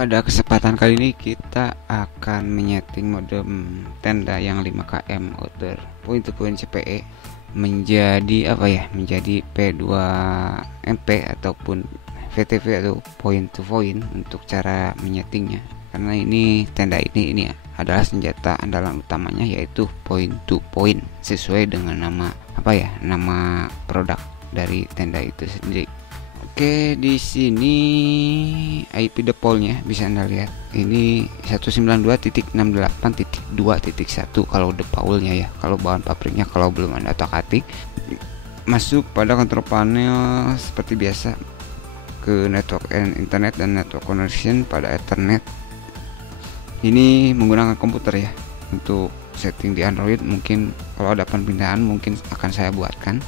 Pada kesempatan kali ini kita akan menyeting modem tenda yang 5km outdoor point to point CPE menjadi menjadi P2MP ataupun VTV atau point to point untuk cara menyetingnya. Karena ini tenda ini adalah senjata andalan utamanya, yaitu point to point sesuai dengan nama produk dari tenda itu sendiri. Oke, di sini IP defaultnya bisa Anda lihat. Ini 192.68.2.1 kalau defaultnya ya. Kalau bahan pabriknya kalau belum Anda otak-atik, masuk pada control panel seperti biasa ke network and internet dan network connection pada Ethernet. Ini menggunakan komputer ya. Untuk setting di Android mungkin kalau ada pindahan mungkin akan saya buatkan.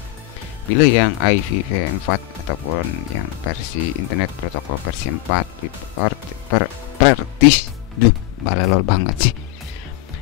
Pilih yang IPv4 ataupun yang versi internet protokol versi 4 properties. Balelol banget sih.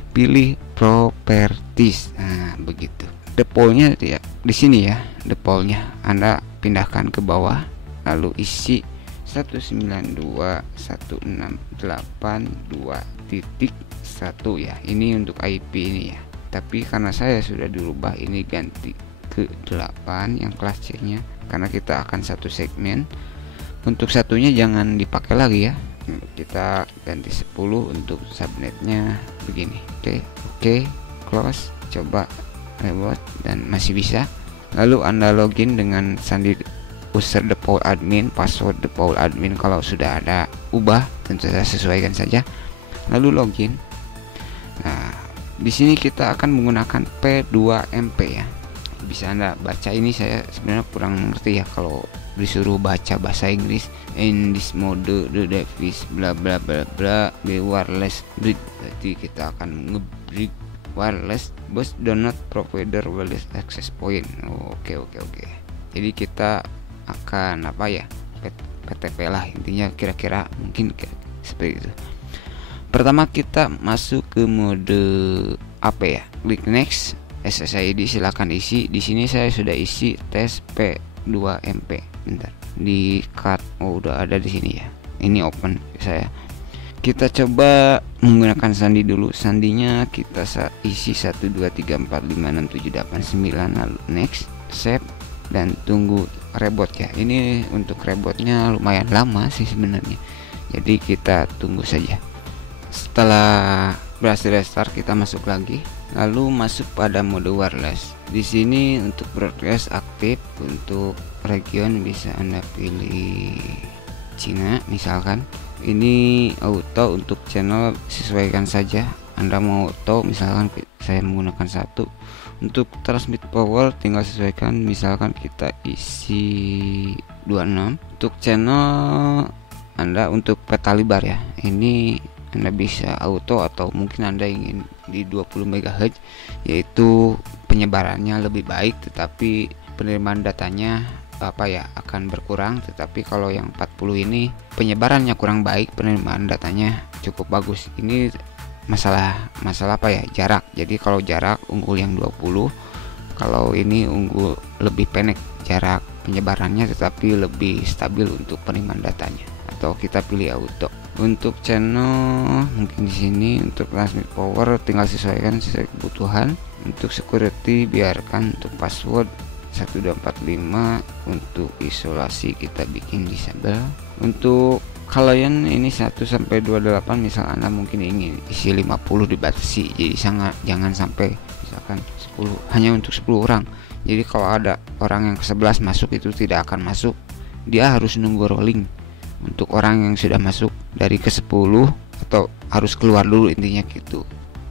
Pilih properties. Nah, begitu. Defaultnya ya di sini ya. Defaultnya Anda pindahkan ke bawah lalu isi 192.168.2.1 ya. Ini untuk IP ini ya. Tapi karena saya sudah dirubah ini ganti ke 8 yang kelas C nya karena kita akan satu segmen. Untuk satunya jangan dipakai lagi ya, kita ganti 10 untuk subnetnya begini. Oke, close, coba reboot dan masih bisa. Lalu Anda login dengan sandi user default admin, password default admin. Kalau sudah ada ubah tentu saja sesuaikan saja, lalu login. Nah, di sini kita akan menggunakan P2MP ya. Bisa Anda baca, ini saya sebenarnya kurang ngerti ya kalau disuruh baca bahasa Inggris. In this mode the device bla bla bla bla be wireless bridge. Berarti kita akan nge-bridge wireless but do not provider wireless access point. Oke. Jadi kita akan PTP lah intinya, kira-kira mungkin seperti itu. Pertama kita masuk ke mode klik next. SSID silakan isi. Di sini saya sudah isi tes P2MP. Bentar, di cut. Udah ada di sini ya. Ini open saya. Kita coba menggunakan sandi dulu. Sandinya kita isi 123456789 lalu next, save dan tunggu reboot ya. Ini untuk rebootnya lumayan lama sih sebenarnya. Jadi kita tunggu saja. Setelah berhasil restart kita masuk lagi. Lalu masuk pada mode wireless. Di sini untuk broadcast aktif, untuk region bisa Anda pilih Cina misalkan. Ini auto untuk channel sesuaikan saja. Anda mau auto misalkan saya menggunakan 1. Untuk transmit power tinggal sesuaikan, misalkan kita isi 26. Untuk channel Anda untuk peta lebar ya. Ini Anda bisa auto atau mungkin Anda ingin di 20 MHz, yaitu penyebarannya lebih baik tetapi penerimaan datanya akan berkurang. Tetapi kalau yang 40 ini penyebarannya kurang baik, penerimaan datanya cukup bagus. Ini masalah jarak. Jadi kalau jarak unggul yang 20, kalau ini unggul lebih pendek jarak penyebarannya tetapi lebih stabil untuk penerimaan datanya. Atau kita pilih auto. Untuk channel mungkin di sini untuk transmit power tinggal sesuaikan sesuai kebutuhan. Untuk security biarkan untuk password 1245. Untuk isolasi kita bikin disable. Untuk kalian ini 1 sampai 28, misal Anda mungkin ingin isi 50 dibatasi. Jadi jangan sampai misalkan 10, hanya untuk 10 orang. Jadi kalau ada orang yang ke-11 masuk itu tidak akan masuk. Dia harus nunggu rolling. Untuk orang yang sudah masuk dari ke-10 atau harus keluar dulu, intinya gitu.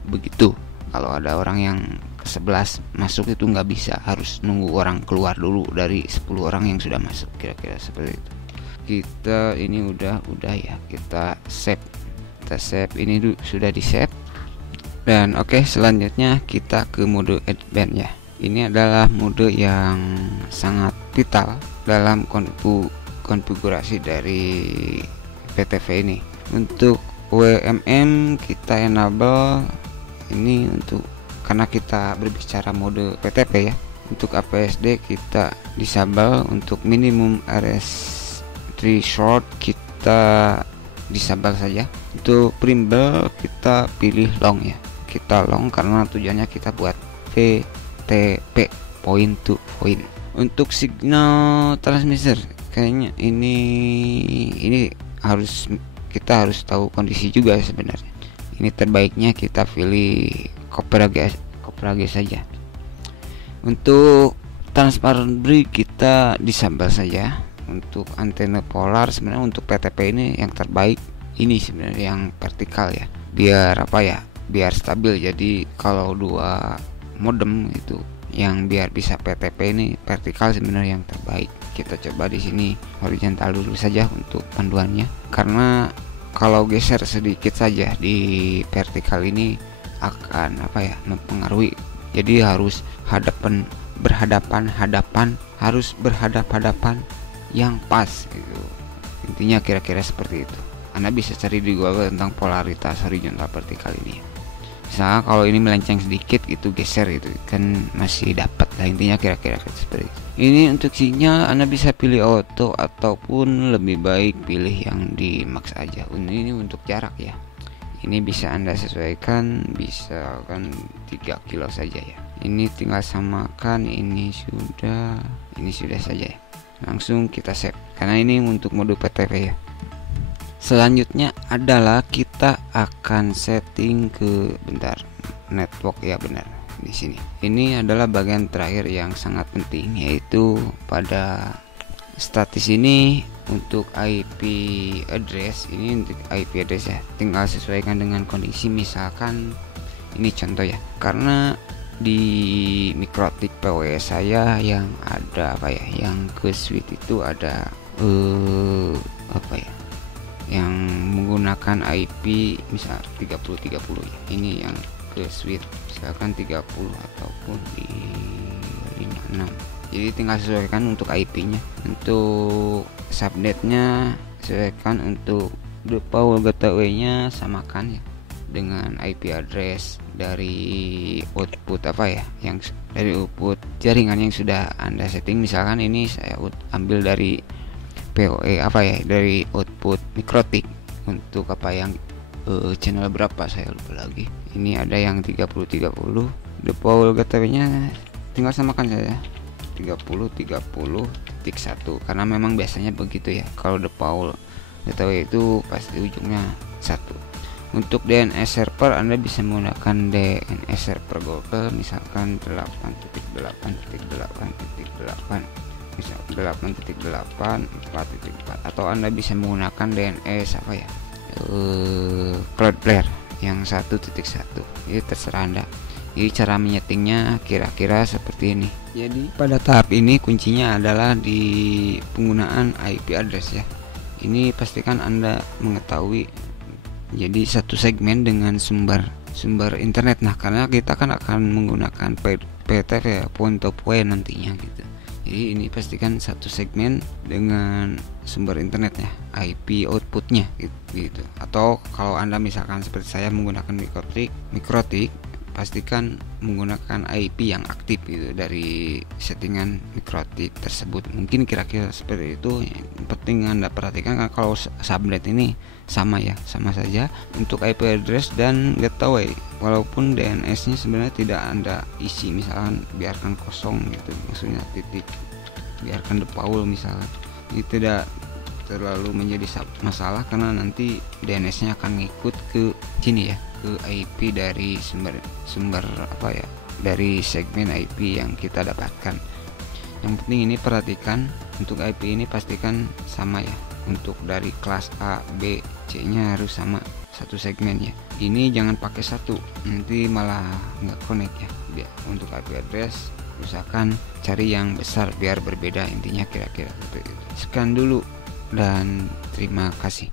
Begitu. Kalau ada orang yang ke-11 masuk itu nggak bisa, harus nunggu orang keluar dulu dari 10 orang yang sudah masuk, kira-kira seperti itu. Kita ini udah ya, kita save. Ini sudah di save. Dan selanjutnya kita ke mode advance ya. Ini adalah mode yang sangat vital dalam konfigurasi dari VTV ini. Untuk WMM kita enable ini untuk karena kita berbicara mode VTP ya. Untuk APSD kita disable. Untuk minimum RS threshold kita disable saja. Untuk Primble kita pilih long ya, kita long karena tujuannya kita buat PTP, point to point. Untuk signal transmitter kayaknya ini kita harus tahu kondisi juga sebenarnya. Ini terbaiknya kita pilih Copper G saja. Untuk transparent brick kita disable saja. Untuk antena polar sebenarnya untuk PTP ini yang terbaik ini sebenarnya yang vertikal ya, biar biar stabil. Jadi kalau dua modem itu yang biar bisa PTP ini vertikal sebenarnya yang terbaik. Kita coba di sini horizontal dulu saja untuk panduannya, karena kalau geser sedikit saja di vertikal ini akan mempengaruhi. Jadi harus berhadapan yang pas gitu. Intinya kira-kira seperti itu. Anda bisa cari di Google tentang polaritas horizontal vertikal ini. Misalnya kalau ini melenceng sedikit itu geser itu kan masih dapat lah, intinya kira-kira seperti itu. Ini untuk sinyal Anda bisa pilih auto ataupun lebih baik pilih yang di max aja. Ini untuk jarak ya. Ini bisa Anda sesuaikan, bisa kan 3 kilo saja ya. Ini tinggal samakan, ini sudah saja ya. Langsung kita save karena ini untuk mode PTP ya. Selanjutnya adalah kita akan setting ke network ya, benar di sini. Ini adalah bagian terakhir yang sangat penting, yaitu pada status ini untuk IP address. Ini untuk IP address ya, tinggal sesuaikan dengan kondisi. Misalkan ini contoh ya, karena di Mikrotik PW saya yang ada yang ke suite itu ada yang menggunakan IP misal 3030 ya. Ini yang ke suite misalkan 30 ataupun di 56. Jadi tinggal sesuaikan untuk IP-nya. Untuk subnet-nya sesuaikan. Untuk default gateway-nya samakan ya dengan IP address dari output yang dari output jaringan yang sudah Anda setting. Misalkan ini saya ambil dari PoE dari output Mikrotik untuk yang channel berapa saya lupa lagi. Ini ada yang 3030. Default gateway-nya tinggal samakan saja 30.1 karena memang biasanya begitu ya. Kalau default gateway itu pasti ujungnya 1. Untuk DNS server Anda bisa menggunakan DNS server Google misalkan 8.8.8.8 misal 8.8 4.4 atau Anda bisa menggunakan DNS Cloudflare yang 1.1. Ini terserah Anda. Jadi cara menyetingnya kira-kira seperti ini. Jadi pada tahap ini kuncinya adalah di penggunaan IP address ya. Ini pastikan Anda mengetahui jadi satu segmen dengan sumber internet. Nah, karena kita kan akan menggunakan PTP ya, point to point nantinya gitu. Jadi ini pastikan satu segmen dengan sumber internetnya, IP outputnya gitu. Atau kalau Anda misalkan seperti saya menggunakan Mikrotik, pastikan menggunakan IP yang aktif gitu dari settingan Mikrotik tersebut. Mungkin kira-kira seperti itu. Yang penting Anda perhatikan kan kalau subnet ini sama saja untuk IP address dan gateway. Walaupun DNS-nya sebenarnya tidak Anda isi, misalkan biarkan kosong gitu, maksudnya titik, biarkan default misalnya. Ini tidak terlalu menjadi masalah karena nanti DNS-nya akan ngikut ke sini ya, ke IP dari sumber dari segmen IP yang kita dapatkan. Yang penting ini perhatikan untuk IP ini pastikan sama ya. Untuk dari kelas A, B, C nya harus sama satu segmen ya. Ini jangan pakai satu, nanti malah nggak connect ya. Untuk IP address usahakan cari yang besar biar berbeda, intinya kira-kira seperti itu. Sekian dulu dan terima kasih.